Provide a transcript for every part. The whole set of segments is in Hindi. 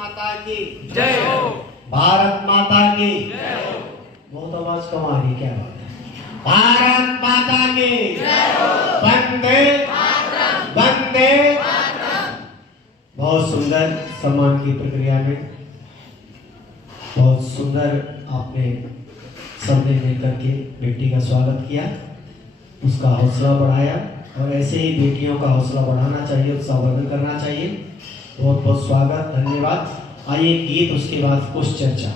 माता की जय हो। भारत माता की जय हो। बहुत आवाज कम आ रही, क्या बात है। भारत माता की जय हो। वंदे मातरम, वंदे मातरम। बहुत सुंदर सम्मान की प्रक्रिया में बहुत सुंदर आपने सबने मिलकर के बेटी का स्वागत किया, उसका हौसला बढ़ाया और ऐसे ही बेटियों का हौसला बढ़ाना चाहिए, उत्साहवर्धन करना चाहिए। बहुत बहुत स्वागत, धन्यवाद। आइए गीत, उसके बाद कुछ चर्चा।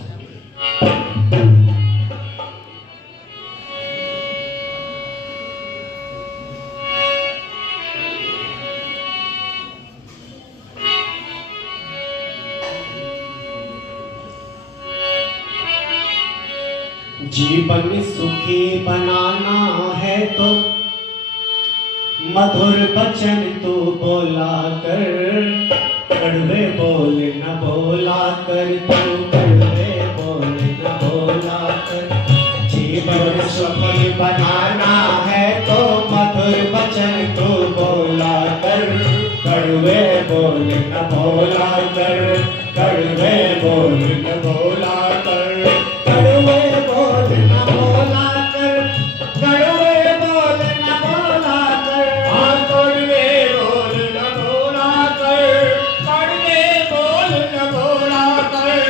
जीवन सुखी बनाना है तो मधुर वचन तू बोला कर, कड़वे बोल न बोला कर, तू कड़वे बोल न बोला कर। जीवन सुखी बनाना है तो मधुर वचन तू बोला कर, कड़वे बोल न बोला कर, कड़वे बोल न बोला कर, कड़वे बोल न बोला कर, कड़वे बोल न बोला कर, हाँ कड़वे बोल न बोला कर, कड़वे बोल न बोला कर,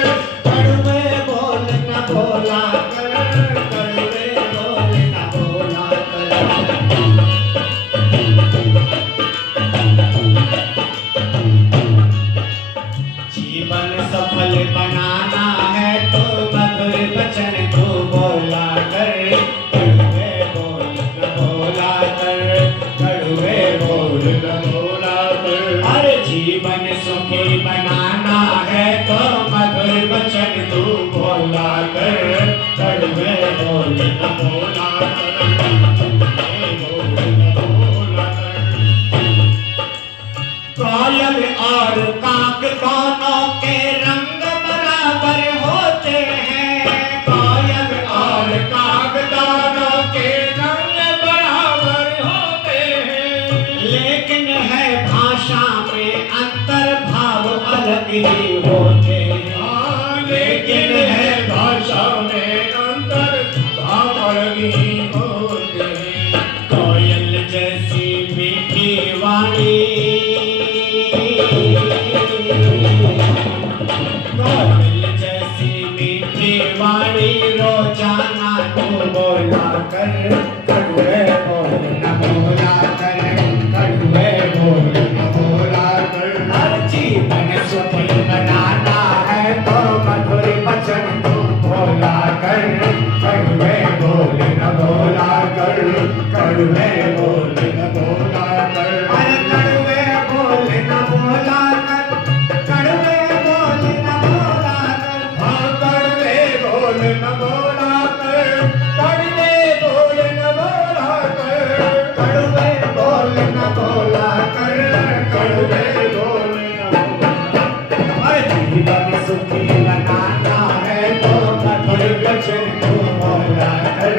कड़वे बोल न बोला कर, कड़वे बोल न बोला कर। जीवन सफल बनाना है तो मधुर वचन तू बोला कर, कड़वे बोल न बोला कर, कड़वे बोल न बोला कर। अरे जीवन सुखी बनाना है तो मधुर वचन तू बोला कर, कड़वे बोल न बोला कर, कड़वे बोल न बोला कर। कोयल और काक दोनों के रंग बराबर होते हैं, कोयल और काक दोनों के रंग बराबर होते हैं, लेकिन है भाषा में अंतर, भाव अलग ही होते हैं। हाँ, लेकिन है भाषा में अंतर, भाव अलग ही होते हैं। कोयल जैसी मीठी वाणी, कोयल जैसी मीठी वाणी रोजाना तू बोला कर, कड़वे बोल न बोला कर, कड़वे बोल न बोला कर। हर जीवन सुखी बनाना है तो मधुर वचन तू बोला कर, कड़वे बोल न बोला कर, कड़वे बोल न बोला कर। अरे कड़वे बोल न बोला कर, कड़वे बोल न बोला कर, हाँ कड़वे बोल न बोला कर, कड़वे बोल न बोला कर, कड़वे बोल न बोला कर, कड़वे बोल न बोला कर। अरे जीवन सुखी बनाना है तो मधुर वचन तू बोला कर,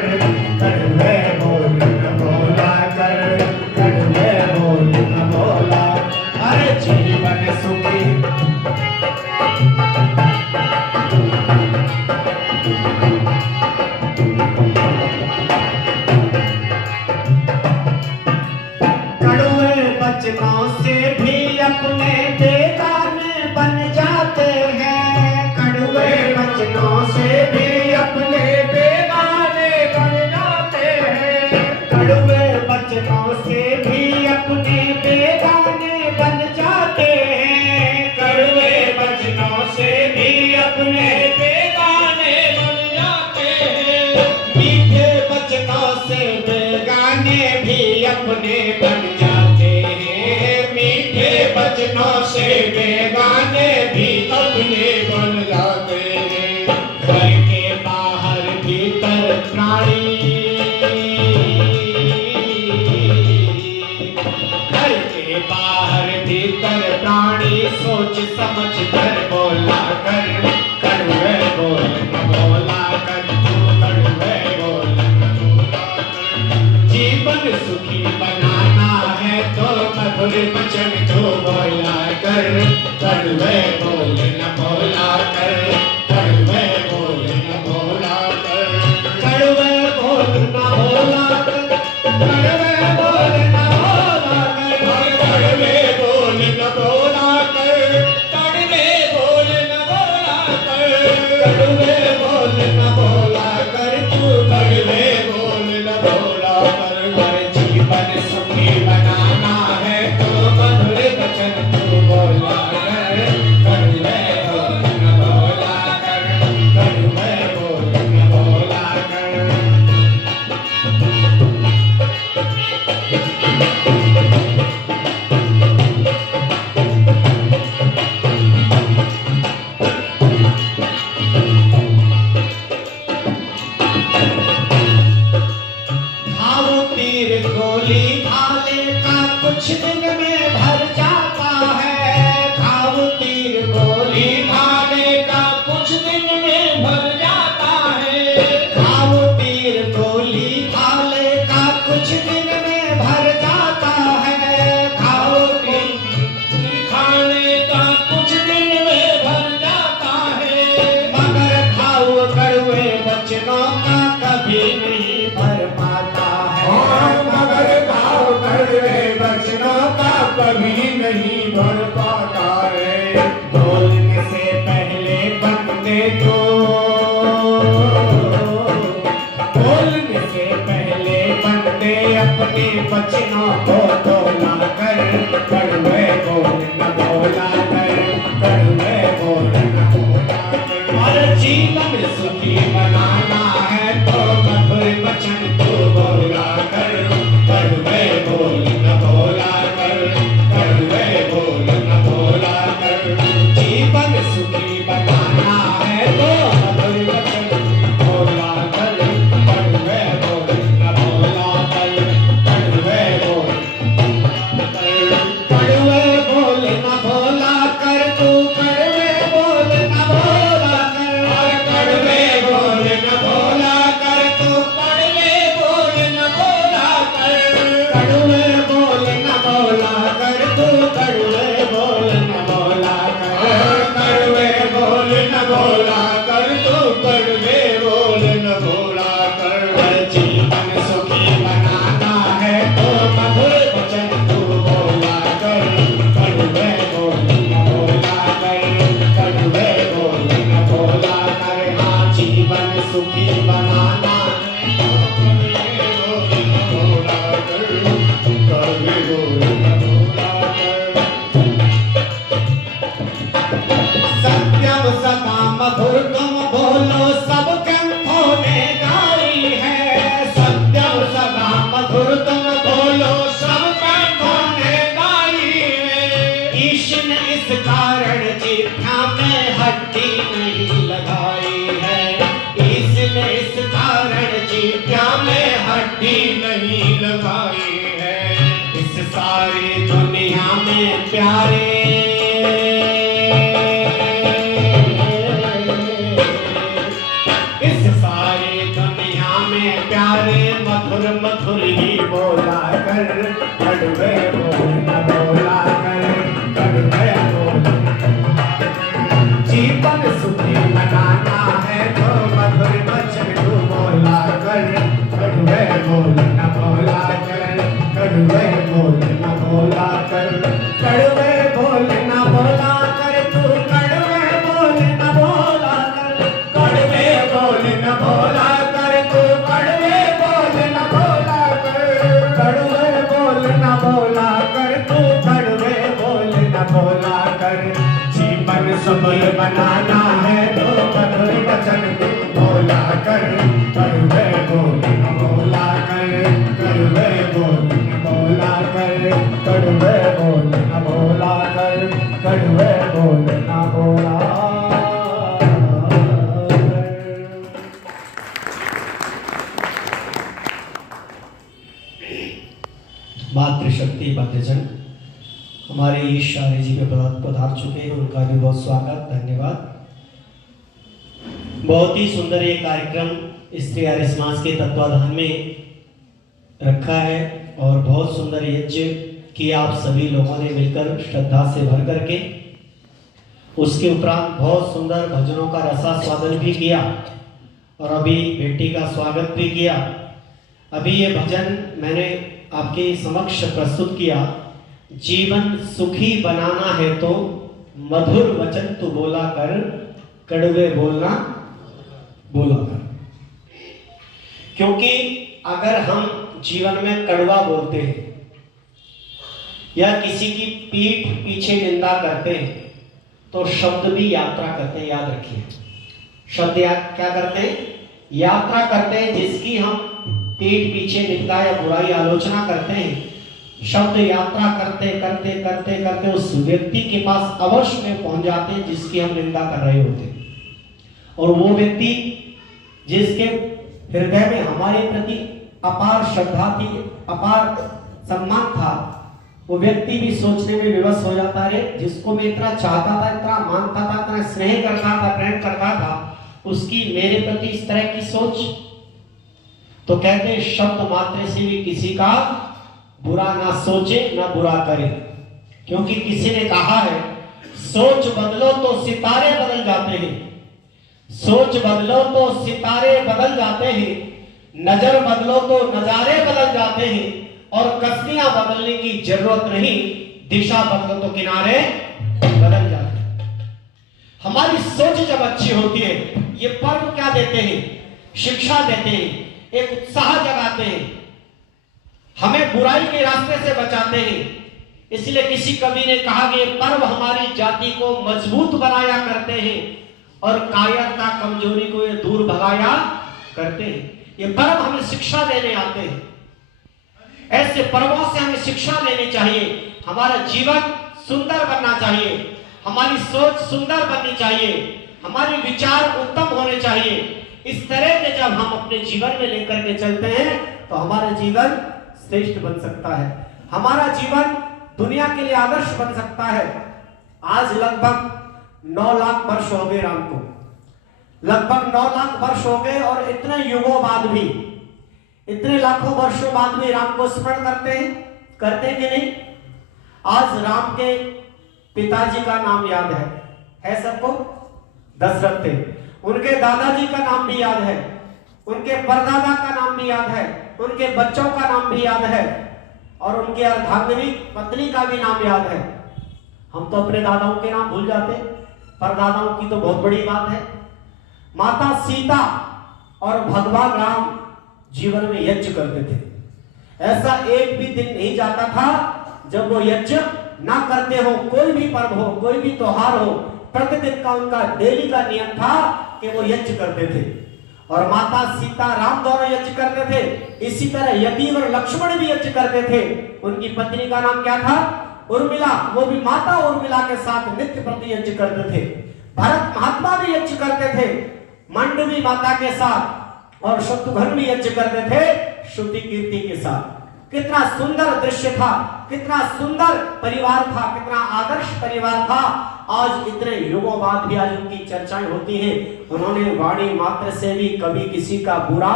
कड़वे बोल न बोला कर, कड़वे बोल न बोला। अरे जीवन सुखी कड़वे बचनों से भी अपने बेगाने बन जाते हैं, कड़वे बचनों से भी अपने बेगाने बन जाते हैं, कड़वे बचनों से भी अपने बेगाने बन जाते हैं, कड़वे बचनों से भी अपने बेगाने बन जाते हैं। मीठे बचनों से बेगाने भी अपने बन जाते हैं, मीठे बचनों से बेगाने भी अपने बन जाते हैं। घर के बाहर भीतर प्राणी, घर के बाहर भीतर प्राणी सोच समझ कर बोला कर, कड़वे बोल न बोला कर, तू कड़वे बोल न बोला कर। जीवन सुखी बनाना है तो मधुर वचन तू बोला कर, कड़वे बोल न बोला कभी नहीं भर पाता रे। बोलने से पहले बंदे तो, बोलने से पहले बंदे अपने वचनों को तोला कर। कड़वे बोल न बोला कर, कड़वे बोल न बोला कर। और जीवन सुखी बनाना है तो मधुर वचन तू बोला कर। कड़वे बोल न बोला कर, कड़वे बोल न बोला कर। जीवन सुखी बनाना है तो मधुर वचन बोला कर। कड़वे बोल न बोला कर, कड़वे बोल कड़वे बोल न बोला कर। तू कड़वे बोल न बोला कर। और कड़वे बोल न बोला कर। तू कड़वे बोल न बोला कर। कड़वे बोल न बोला कर। तू कड़वे बोल न बोला कर। कड़वे बोल न बोला कर। तू कड़वे बोल न बोला कर। जीवन सुखी बनाना है तो मधुर वचन तू बोला कर। कड़वे बोल न बोला कर, कड़वे बोल न बोला कर। हाँ, जीवन सुखी बनाना है तो कड़वे बोल न बोला कर। कड़वे बोल न बोला कर। सत्यम सदा मधुर तुम बोलो सब कंठों में गाई है। सत्यम सदा मधुर तुम बोलो सब कंठों में गाई है। ईश ने इस कारण जिह्वा में हड्डी नहीं लगाई है। ईश ने इस कारण जिह्वा में हड्डी नहीं लगाई है। इस सारी दुनिया में प्यारे, इस सारी दुनिया में प्यारे मधुर मधुर ही बोला कर। कड़वे बोल न बोला कर, कड़वे बोल न बोला कर। जीवन सुखी बनाना है तो मधुर वचन तू बोला कर। कड़वे बोल न बोला कर, कड़वे बोल न बोला कर। कड़वे बोल न बोला कर। तू कड़वे बोल न बोला कर। कड़वे बोल न बोला कर। तू कड़वे बोल न बोला कर। कड़वे बोल न बोला कर। तू कड़वे बोल न बोला कर। जीवन सफल बनाना है तो मधुर वचन तू बोला कर। कड़वे बोल न बोला कर। कड़वे बोल न बोला कर। कड़वे बोल न बोला कर। कड़वे बोल न बोला कर। मातृशक्ति भक्तजन हमारे ईश आर्य जी पे पधार चुके हैं, उनका भी बहुत स्वागत, धन्यवाद। बहुत ही सुंदर ये कार्यक्रम स्त्री आर्य समाज के तत्वाधान में रखा है और बहुत सुंदर यज्ञ किया आप सभी लोगों ने मिलकर श्रद्धा से भर करके। उसके उपरांत बहुत सुंदर भजनों का रसास्वादन भी किया और अभी बेटी का स्वागत भी किया। अभी ये भजन मैंने आपके समक्ष प्रस्तुत किया। जीवन सुखी बनाना है तो मधुर वचन तू बोला कर। कड़वे बोलना बोला कर। क्योंकि अगर हम जीवन में कड़वा बोलते हैं या किसी की पीठ पीछे निंदा करते हैं तो शब्द भी यात्रा करते हैं। याद रखिए, शब्द क्या करते हैं? यात्रा करते हैं। जिसकी हम पीठ पीछे निंदा या बुराई आलोचना करते हैं, शब्द यात्रा करते करते करते करते उस व्यक्ति के पास अवश्य में पहुंच जाते हैं जिसकी हम निंदा कर रहे होते हैं। और वो व्यक्ति जिसके हृदय में हमारे प्रति अपार श्रद्धा थी, अपार सम्मान था, वो व्यक्ति भी सोचने में विवश हो जाता है, जिसको मैं इतना चाहता था, इतना मानता था, इतना स्नेह करता था, प्रेम करता था, उसकी मेरे प्रति इस तरह की सोच। तो कहते हैं शब्द मात्र से भी किसी का बुरा ना सोचे ना बुरा करे, क्योंकि किसी ने कहा है सोच बदलो तो सितारे बदल जाते हैं, सोच बदलो तो सितारे बदल जाते हैं, नजर बदलो तो नजारे बदल जाते हैं, और कसदियां बदलने की जरूरत नहीं, दिशा बदलो तो किनारे बदल जाते हैं। हमारी सोच जब अच्छी होती है, ये पर्व क्या देते हैं? शिक्षा देते हैं, एक उत्साह जगाते हैं, हमें बुराई के रास्ते से बचाते हैं। इसलिए किसी कवि ने कहा कि ये पर्व हमारी जाति को मजबूत बनाया करते हैं और कायरता कमजोरी को ये दूर भगाया करते हैं। ये पर्व हमें शिक्षा देने आते हैं। ऐसे पर्वों से हमें शिक्षा लेनी चाहिए। हमारा जीवन सुंदर बनना चाहिए, हमारी सोच सुंदर बननी चाहिए, हमारे विचार उत्तम होने चाहिए। इस तरह के जब हम अपने जीवन में लेकर के चलते हैं तो हमारा जीवन श्रेष्ठ बन सकता है, हमारा जीवन दुनिया के लिए आदर्श बन सकता है। आज लगभग 9 लाख वर्ष हो गए राम को, लगभग 9 लाख वर्ष हो गए और इतने युगों बाद भी, इतने लाखों वर्षों बाद भी राम को स्मरण करते हैं कि नहीं? आज राम के पिताजी का नाम याद है सबको? दशरथ थे। उनके दादाजी का नाम भी याद है, उनके परदादा का नाम भी याद है, उनके बच्चों का नाम भी याद है और उनके अर्धांगिनी पत्नी का भी नाम याद है। हम तो अपने दादाओं के नाम भूल जाते, परदादाओं की तो बहुत बड़ी बात है। माता सीता और भगवान राम जीवन में यज्ञ करते थे। ऐसा एक भी दिन नहीं जाता था जब वो यज्ञ ना करते हो। कोई भी पर्व हो, कोई भी त्योहार हो, प्रतिदिन का उनका डेली का नियम था कि वो यज्ञ करते थे। और माता सीता राम दोनों यज्ञ करते थे। इसी तरह यति और लक्ष्मण भी यज्ञ करते थे। उनकी पत्नी का नाम क्या था? उर्मिला। वो भी माता उर्मिला के साथ नित्य प्रति यज्ञ करते थे। भरत महात्मा भी यज्ञ करते थे मंडवी माता के साथ, और शत्रुघ्न भी यज्ञ करते थे श्रुति कीर्ति के साथ। कितना सुंदर दृश्य था, कितना सुंदर परिवार था, कितना आदर्श परिवार था। आज इतने युगों बाद भी आज उनकी चर्चाएं होती हैं। उन्होंने वाणी मात्र से भी कभी किसी का बुरा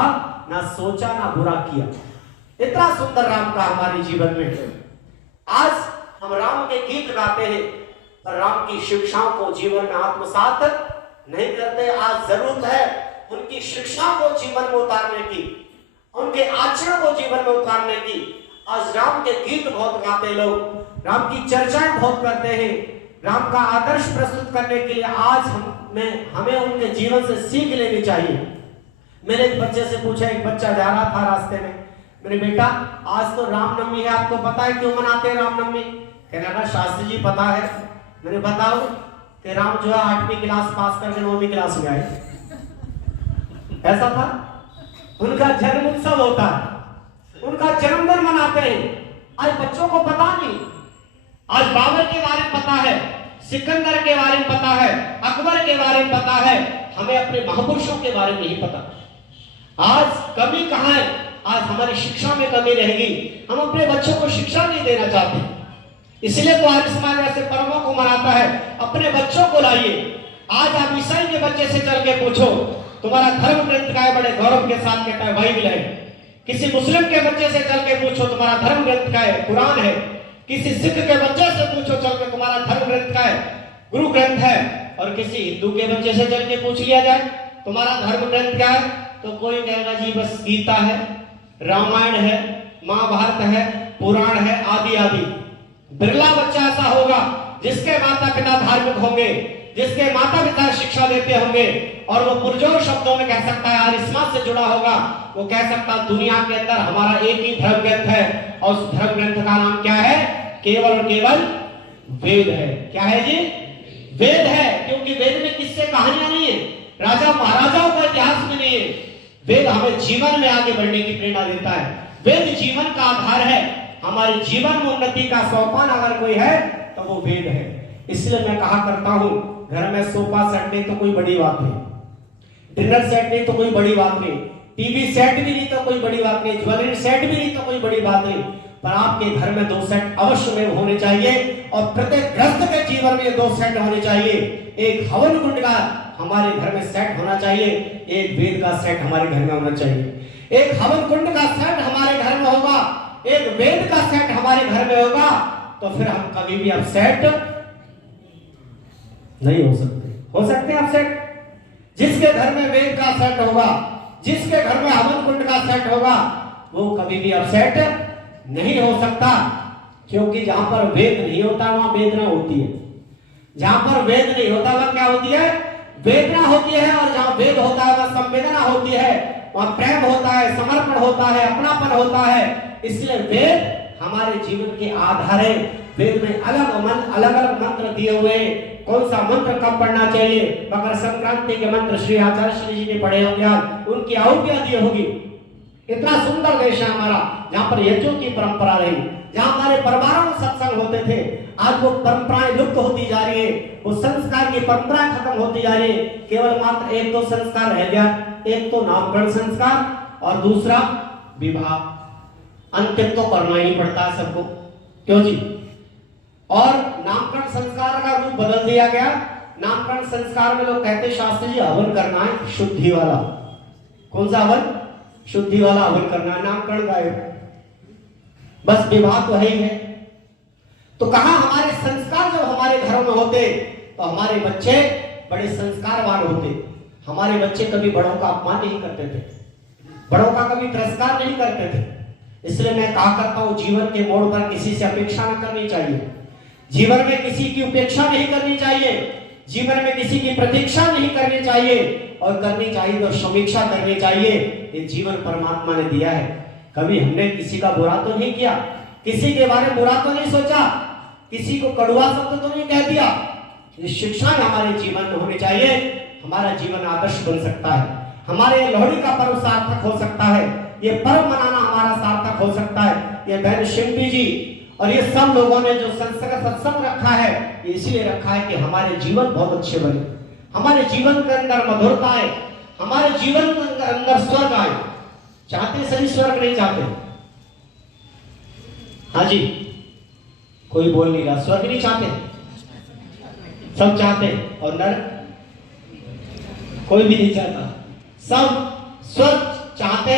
ना सोचा ना बुरा किया। इतना सुंदर राम का हमारे जीवन में। आज हम राम के गीत गाते हैं पर राम की शिक्षाओं को जीवन में आत्मसात नहीं करते। आज जरूरत है उनकी शिक्षा को जीवन में उतारने की, उनके आचरण को जीवन में उतारने की। आज राम के गीत बहुत गाते लोग, राम की चर्चाएं बहुत करते हैं। राम का आदर्श प्रस्तुत करने के लिए आज हमें उनके जीवन से सीख लेनी चाहिए। मैंने एक बच्चे से पूछा, एक बच्चा जा रहा था रास्ते में, मैंने बेटा आज तो रामनवमी है, आपको पता है क्यों मनाते हैं रामनवमी? कहने लगा शास्त्री जी पता है। मैंने बताओ कि राम जो है 8वीं क्लास पास करके 9वीं क्लास में आए। ऐसा था। उनका जन्म उत्सव होता है, उनका जन्मदिन मनाते हैं। आज बच्चों को पता नहीं। आज बाबर के बारे में पता है, सिकंदर के बारे में पता है, अकबर के बारे में पता है, हमें अपने महापुरुषों के बारे में नहीं पता। आज कमी कहां है? आज हमारी शिक्षा में कमी रहेगी। हम अपने बच्चों को शिक्षा नहीं देना चाहते, इसलिए तो आर्य समाज ऐसे पर्वों को मनाता है। अपने बच्चों को लाइए। आज आप ईसाई के बच्चे से चल के पूछो तुम्हारा धर्म ग्रंथ का है, बड़े गौरव के साथ कहता है बाइबल है। किसी मुस्लिम के बच्चे से चल के पूछो तुम्हारा धर्म ग्रंथ का है, कुरान है। किसी सिख के बच्चे से पूछो चल के तुम्हारा धर्म ग्रंथ का है, गुरु ग्रंथ है। और किसी हिंदू के बच्चे से चल के पूछ लिया जाए तुम्हारा धर्म ग्रंथ क्या है, तो कोई कहेगा जी बस गीता है, रामायण है, महाभारत है, पुराण है, आदि आदि। बिरला बच्चा ऐसा होगा जिसके माता पिता धार्मिक होंगे, जिसके माता पिता शिक्षा देते होंगे और वो पुरजोर शब्दों में कह सकता है, आर्य समाज से जुड़ा होगा, वो कह सकता है दुनिया के अंदर हमारा एक ही धर्म ग्रंथ है और उस धर्म ग्रंथ का नाम क्या है? केवल और केवल वेद है। क्या है जी? वेद है। क्योंकि वेद में किससे कहानियां नहीं है, राजा महाराजाओं का इतिहास में नहीं है। वेद हमें जीवन में आगे बढ़ने की प्रेरणा देता है। वेद जीवन का आधार है। हमारे जीवन में उन्नति का सोपान अगर कोई है तो वो वेद है। इसलिए मैं कहा करता हूं घर में सोफा सेट नहीं तो कोई बड़ी बात नहीं, डिनर सेट नहीं तो कोई बड़ी बात नहीं, टीवी सेट भी नहीं तो कोई बड़ी बात नहीं, ज्वेलरी सेट भी नहीं तो कोई बड़ी बात नहीं, पर आपके घर में 2 सेट अवश्य में होने चाहिए। और प्रत्येक गृहस्थ के जीवन में 2 सेट होने चाहिए। एक हवन कुंड का हमारे घर में सेट होना चाहिए, एक वेद का सेट हमारे घर में होना चाहिए। एक हवन कुंड का सेट हमारे घर में होगा, एक वेद का सेट हमारे घर में होगा, तो फिर हम कभी भी अपसेट नहीं हो सकते। हो सकते हैं अपसेट? जिसके घर में वेद का सेट होगा, जिसके घर में हवन कुंड का सेट होगा, वो कभी भी अपसेट नहीं हो सकता। क्योंकि जहां पर वेद नहीं होता वहां वेदना होती है। जहां पर वेद नहीं होता वहां क्या होती है? वेदना होती है। और जहां वेद होता है वहां संवेदना होती है, वहां प्रेम होता है, समर्पण होता है, अपनापन होता है। इसलिए वेद हमारे जीवन के आधार है। वेद में अलग अलग मंत्र दिए हुए हैं। कौन सा मंत्र कब पढ़ना चाहिए? मकर संक्रांति के मंत्र श्री आचार्य श्री जी ने पढ़े होंगे, आज उनकी आहुतियां दी होगी। इतना सुंदर देश है हमारा, जहाँ पर यज्ञों की परंपरा रही, जहाँ हमारे परिवारों में सत्संग होते थे। आज वो परंपराएं लुप्त होती जा रही है, वो संस्कार की परंपराएं खत्म होती जा रही है। केवल मात्र एक दो संस्कार रह गया, एक तो नामकरण संस्कार और दूसरा विवाह। अंतिम तो करना ही पड़ता है सबको, क्यों जी? और नामकरण संस्कार का रूप बदल दिया गया। नामकरण संस्कार में लोग कहते शास्त्री जी हवन करना है शुद्धि वाला। कौन सा हवन? शुद्धि वाला हवन करना है। नामकरण का है, बस विवाह तो है ही है। तो कहा हमारे संस्कार जब हमारे घरों में होते तो हमारे बच्चे बड़े संस्कारवान होते। हमारे बच्चे कभी बड़ों का अपमान नहीं करते थे, बड़ों का कभी तिरस्कार नहीं करते थे। इसलिए मैं कहा करता हूं, जीवन के मोड़ पर किसी से अपेक्षा न करनी चाहिए, जीवन में किसी की उपेक्षा नहीं करनी चाहिए, जीवन में किसी की प्रतीक्षा नहीं करनी चाहिए, और करनी चाहिए तो समीक्षा करनी चाहिए। ये जीवन परमात्मा ने दिया है। कभी हमने किसी का बुरा तो नहीं किया, किसी के बारे में बुरा तो नहीं सोचा, किसी को कड़वा शब्द तो नहीं कह दिया। ये शिक्षाएं हमारे जीवन में होनी चाहिए। हमारा जीवन आदर्श बन सकता है, हमारे लोहड़ी का पर्व सार्थक हो सकता है, ये पर्व मनाना हमारा सार्थक हो सकता है। ये बहन शिल्पी जी और ये सब लोगों ने जो संस्कार सत्संग रखा है, ये इसलिए रखा है कि हमारे जीवन बहुत अच्छे बने, हमारे जीवन के अंदर मधुरता आए, हमारे जीवन के अंदर स्वर्ग आए। चाहते सही स्वर्ग नहीं चाहते? हाँ जी, कोई बोल नहीं रहा। स्वर्ग नहीं चाहते, सब चाहते, और नरक कोई भी नहीं चाहता। सब स्वर्ग चाहते,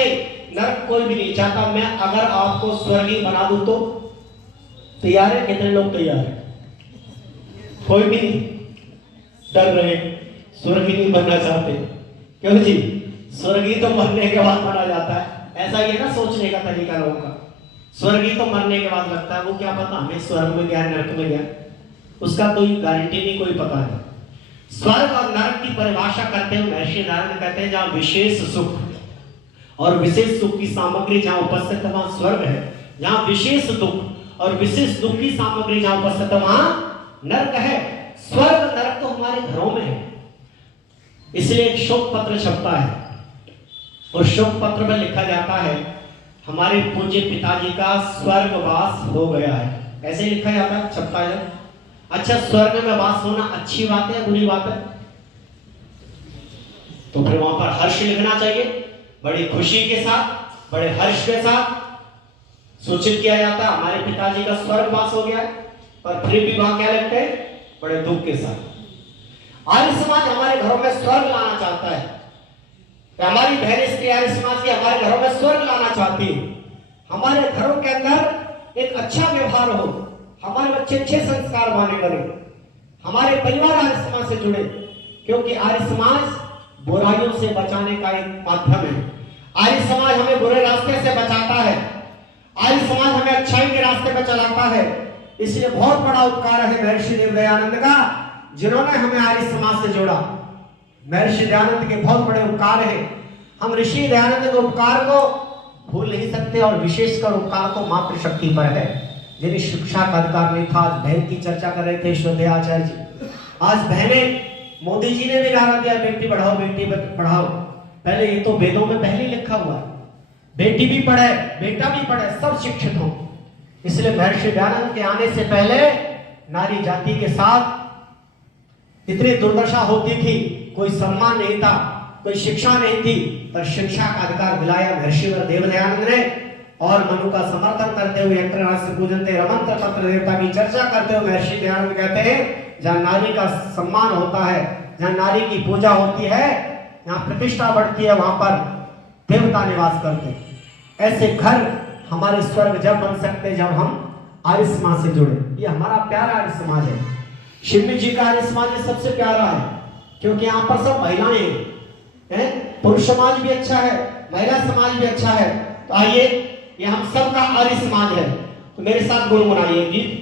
नरक कोई भी नहीं चाहता। मैं अगर आपको स्वर्गीय बना दूं तो तैयार है? कितने लोग तैयार है? कोई भी नहीं, डर रहे, स्वर्गीय नहीं बनना चाहते। क्यों जी? स्वर्गीय तो मरने के बाद माना जाता है। ऐसा ही है ना सोचने का तरीका लोगों का। स्वर्गीय तो मरने के बाद लगता है, वो क्या पता हमें स्वर्ग में गया नरक में गया, उसका कोई गारंटी नहीं, कोई पता नहीं। स्वर्ग और नरक की परिभाषा करते हुए महर्षि नारायण कहते हैं, जहां विशेष सुख और विशेष सुख की सामग्री जहां उपस्थित है वहां स्वर्ग है, जहां विशेष दुख और विशेष दुख की सामग्री जहां उपस्थित है वहां नरक है। स्वर्ग नरक तो हमारे घरों में है। इसलिए एक शोक पत्र छपता है, और शोक पत्र में लिखा जाता है, हमारे पूज्य पिताजी का स्वर्गवास हो गया है। ऐसे लिखा जाता है, छपता है। अच्छा, स्वर्ग में वास होना अच्छी बात है, बुरी बात है? तो फिर वहां पर हर्ष लिखना चाहिए, बड़ी खुशी के साथ, बड़े हर्ष के साथ सूचित किया जाता है हमारे पिताजी का स्वर्गवास हो गया है। पर फिर भी वहां क्या लिखते हैं? बड़े दुख के साथ। आर्य समाज हमारे घरों में स्वर्ग लाना चाहता है, हमारी बहन स्त्री आर्य समाज की हमारे घरों में स्वर्ग लाना चाहती है। हमारे घरों के अंदर एक अच्छा व्यवहार हो, हमारे बच्चे अच्छे संस्कार वाले बने, हमारे परिवार आर्य समाज से जुड़े, क्योंकि आर्य समाज बुराइयों से बचाने का एक माध्यम है। आर्य समाज हमें बुरे रास्ते से बचाता है, आर्य समाज हमें अच्छाई के रास्ते पर चलाता है। इसलिए बहुत बड़ा उपकार है महर्षि देव दयानंद का, जिन्होंने हमें आर्य समाज से जोड़ा। महर्षि दयानंद के बहुत बड़े उपकार है, हम ऋषि दयानंद के उपकार को भूल नहीं सकते, और विशेषकर उपकार तो मातृशक्ति पर है, जिन्हें शिक्षा का अधिकार नहीं था। आज बहन की चर्चा कर रहे थे श्रद्धेय आचार्य जी। आज बहनें, मोदी जी ने भी नारा दिया, बेटी पढ़ाओ बेटी पढ़ाओ। पहले ये तो वेदों में पहले लिखा हुआ है, बेटी भी पढ़े बेटा भी पढ़े, सब शिक्षित हो। इसलिए महर्षि दयानंद के आने से पहले नारी जाति के साथ इतनी दुर्दशा होती थी, कोई सम्मान नहीं था, कोई शिक्षा नहीं थी, पर शिक्षा का अधिकार दिलाया महर्षि देव दयानंद ने। और मनु का समर्थन करते हुए यत्र राष्ट्र पूजनते रमंत्र तत्र देवता की चर्चा करते हुए महर्षि दयानंद कहते हैं, जहां नारी का सम्मान होता है, जहां नारी की पूजा होती है, जहां प्रतिष्ठा बढ़ती है, वहां पर देवता निवास करते हैं। ऐसे घर हमारे स्वर्ग जब बन सकते हैं जब हम आर्य समाज से जुड़े। ये हमारा प्यारा आर्य समाज है। शिवजी जी का आर्य समाज सबसे प्यारा है, क्योंकि यहाँ पर सब महिलाएं हैं। पुरुष समाज भी अच्छा है, महिला समाज भी अच्छा है। तो आइए, ये हम सब का आर्य समाज है, तो मेरे साथ गुनगुनाइए गीत।